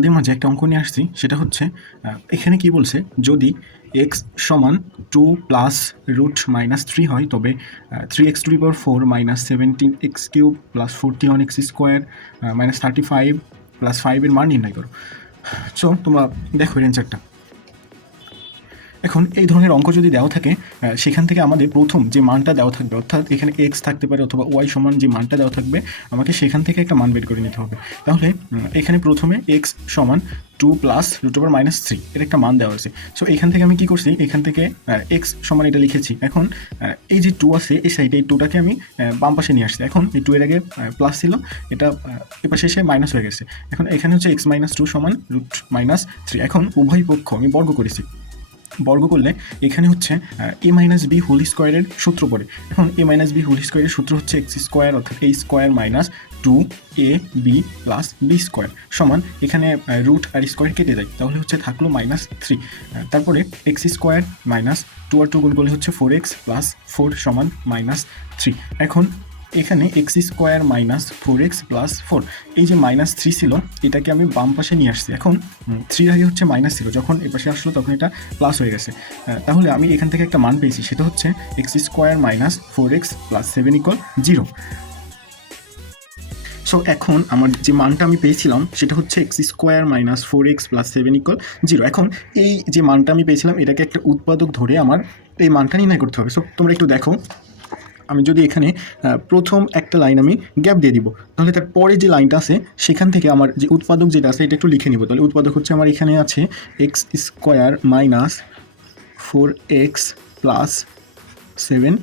তোমাদের মাঝে একটা অঙ্ক নিয়ে আসছি, সেটা হচ্ছে এখানে কি বলছে, যদি এক্স সমান 2 প্লাস রুট মাইনাস 3 হয়, তবে 3x⁴ minus 17x³ plus 41x² minus 35 plus 5 এর মান নির্ণয় করো। সো তোমরা দেখো অ্যান্সারটা। এখন এই ধরনের অঙ্ক যদি দেওয়া থাকে, সেখান থেকে আমাদের প্রথম যে মানটা দেওয়া থাকবে, অর্থাৎ এখানে এক্স থাকতে পারে অথবা ওয়াই সমান যে মানটা দেওয়া থাকবে, আমাকে সেখান থেকে একটা মান বের করে নিতে হবে। তাহলে এখানে প্রথমে এক্স সমান 2 প্লাস √-3 এর একটা মান দেওয়া আছে। সো এখান থেকে আমি কি করছি, এখান থেকে এক্স সমান এটা লিখেছি। এখন এই যে 2 আছে, এই সাইডে এই 2টাকে আমি বাম পাশে নিয়ে আসছি। এখন এই 2 এর আগে প্লাস ছিল, এটা এপাশে এসে মাইনাস হয়ে গেছে। এখন এখানে হচ্ছে x-2 সমান √-3। এখন উভয় পক্ষ আমি বর্গ করেছি। বর্গ করলে এখানে হচ্ছে a-b² সূত্র পড়ে। এখন a-b² সূত্র হচ্ছে x², অর্থাৎ a² minus 2ab plus b² সমান, এখানে রুট আর স্কোয়ার কেটে যায়, তাহলে হচ্ছে থাকলো -3। তারপরে x² মাইনাস 2 আর 2 গুণ করলে হচ্ছে 4x প্লাস 4 সমান -3। এখন এখানে x² মাইনাস 4x প্লাস 4, এই যে -3 ছিল, এটাকে আমি বাম পাশে নিয়ে আসছি। এখন 3 আগে হচ্ছে মাইনাস ছিল, যখন এপাশে আসলো তখন এটা প্লাস হয়ে গেছে। তাহলে আমি এখান থেকে একটা মান পেয়েছি, সেটা হচ্ছে x² minus 4x plus 7 = 0। So এখন আমার যে মানটা আমি পেয়েছিলাম সেটা হচ্ছে x² মাইনাস 4x প্লাস 7 = 0। এখন এই যে মানটা আমি পেয়েছিলাম, এটাকে একটা উৎপাদক ধরে আমার এই মানটা নির্ণয় করতে হবে। সো তোমরা একটু দেখো, আমি যদি এখানে প্রথম একটা লাইন আমি গ্যাপ দিয়ে দিব, তাহলে তার পরে যে লাইনটা আছে সেখান থেকে আমার যে উৎপাদক যেটা আছে এটা একটু লিখে নিব। তাহলে উৎপাদক হচ্ছে আমার এখানে আছে x² মাইনাস 4x প্লাস 7।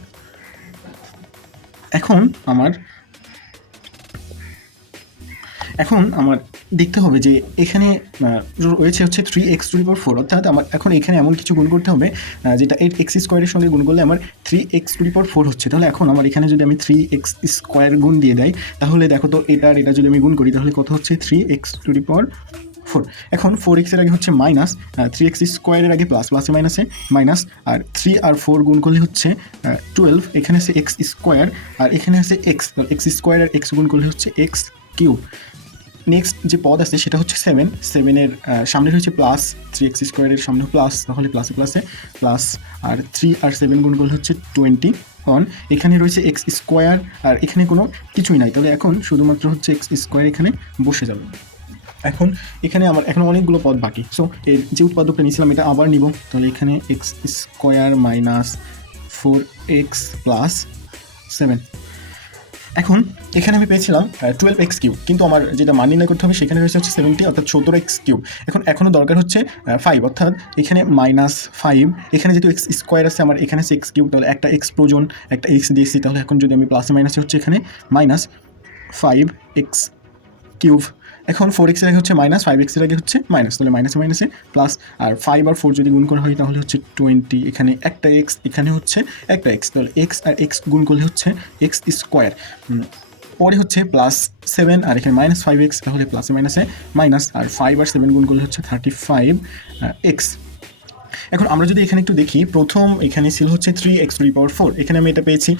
এখন আমার দেখতে হবে যে এখানে রয়েছে হচ্ছে 3x⁴, অর্থাৎ আমার এখন এখানে এমন কিছু গুণ করতে হবে যেটা 8x² এর সঙ্গে গুণ করলে আমার 3x⁴ হচ্ছে। তাহলে এখন আমার এখানে যদি আমি 3x² গুণ দিয়ে দেয়, তাহলে দেখো তো এটা যদি আমি গুণ করি, তাহলে কত হচ্ছে 3x⁴। এখন 4x এর আগে হচ্ছে মাইনাস, 3x² এর আগে প্লাস, প্লাসে মাইনাসে মাইনাস, আর 3 আর 4 গুণ করলে হচ্ছে 12। এখানে আছে x², আর এখানে আছে x, x² আর x গুণ করলে হচ্ছে x³ নেক্সট যে পদ আছে সেটা হচ্ছে 7 এর সামনে রয়েছে প্লাস, 3x² এর সামনে প্লাস, তাহলে প্লাসে প্লাসে প্লাস, আর 3 আর 7 গুণ করলে হচ্ছে 21। এখানে রয়েছে x², আর এখানে কোনো কিছুই নাই, তাহলে এখন শুধুমাত্র হচ্ছে x² এখানে বসে যাবে। এখন এখানে আমার এখন অনেকগুলো পদ বাকি। সো এর যে উৎপাদকটা নিয়েছিলাম এটা আবার নিব। তাহলে এখানে x² মাইনাস 4x প্লাস 7। এখন এখানে আমি পেয়েছিলাম 12x³, কিন্তু আমার যেটা মান নির্ণয় করতে হবে সেখানে রয়েছে হচ্ছে 70, অর্থাৎ 17x³। এখনও দরকার হচ্ছে 5, অর্থাৎ এখানে -5। এখানে যেহেতু x² আছে, আমার এখানে আছে x³, তাহলে একটা x প্রয়োজন, একটা x দিয়েছি। তাহলে এখন যদি আমি প্লাসে মাইনাসে হচ্ছে এখানে -5x³। এখন 4x এর আগে হচ্ছে মাইনাস, 5x এর আগে হচ্ছে মাইনাস, তাহলে মাইনাসে মাইনাসে প্লাস, আর 5 আর 4 যদি গুণ করা হয় তাহলে হচ্ছে 20। এখানে একটা x, এখানে হচ্ছে একটা x, তাহলে x আর x গুণ করলে হচ্ছে x²। পরে হচ্ছে +7, আর এখানে -5x, তাহলে প্লাসে মাইনাসে মাইনাস, আর 5 আর 7 গুণ করলে হচ্ছে 35x। এখন আমরা যদি এখানে একটু দেখি, প্রথম এখানে ছিল হচ্ছে 3x⁴, এখানে আমি এটা পেয়েছি।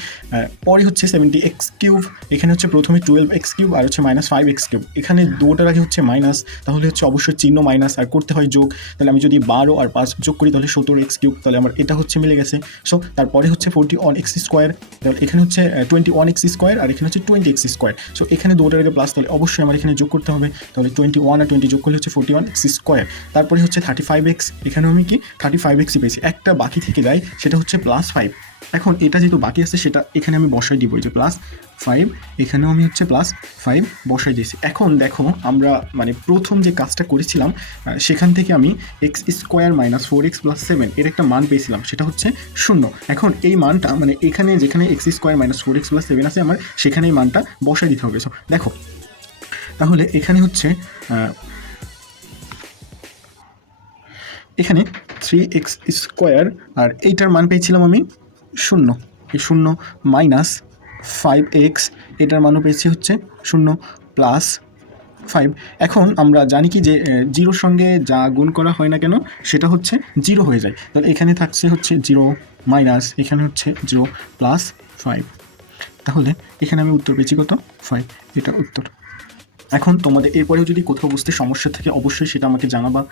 পরে হচ্ছে 70x³, এখানে হচ্ছে প্রথমে 12x³ আর হচ্ছে -5x³। এখানে দুটোর আগে হচ্ছে মাইনাস, তাহলে হচ্ছে অবশ্যই চিহ্ন মাইনাস, আর করতে হয় যোগ। তাহলে আমি যদি 12 আর 5 যোগ করি তাহলে 17x³, তাহলে আমার এটা হচ্ছে মিলে গেছে। সো তারপরে হচ্ছে 41x², তাহলে এখানে হচ্ছে 21x², আর এখানে হচ্ছে 20x²। সো এখানে দুটোর আগে প্লাস, তাহলে অবশ্যই আমার এখানে যোগ করতে হবে। তাহলে 21 আর 20 যোগ করলে হচ্ছে 41x²। তারপরে হচ্ছে 35x, এখানেও আমি কি 35x পেয়েছি। একটা বাকি থেকে যায়, সেটা হচ্ছে +5। এখন এটা যেহেতু বাকি আছে সেটা এখানে আমি বসাই দিব, যে +5, এখানেও আমি হচ্ছে +5 বসাই দিয়েছি। এখন দেখো, আমরা মানে প্রথম যে কাজটা করেছিলাম সেখান থেকে আমি x² মাইনাস 4x প্লাস 7 এর একটা মান পেয়েছিলাম, সেটা হচ্ছে 0। এখন এই মানটা মানে এখানে যেখানে x² মাইনাস 4x প্লাস 7 আছে, আমার সেখানে এই মানটা বসাই দিতে হবে। সো দেখো, তাহলে এখানে হচ্ছে এখানে 3x², আর এইটার মান পেয়েছিলাম আমি 0। এই 0 মাইনাস 5x, এটার মানও পেয়েছি হচ্ছে 0 প্লাস 5। এখন আমরা জানি কি যে 0-র সঙ্গে যা গুণ করা হয় না কেন সেটা হচ্ছে 0 হয়ে যায়। তাহলে এখানে থাকছে হচ্ছে 0 মাইনাস, এখানে হচ্ছে 0 প্লাস 5। তাহলে এখানে আমি উত্তর পেয়েছি কত? 5। এটা উত্তর। এখন তোমাদের এরপরেও যদি কোথাও বুঝতে সমস্যা থাকে অবশ্যই সেটা আমাকে জানাবা।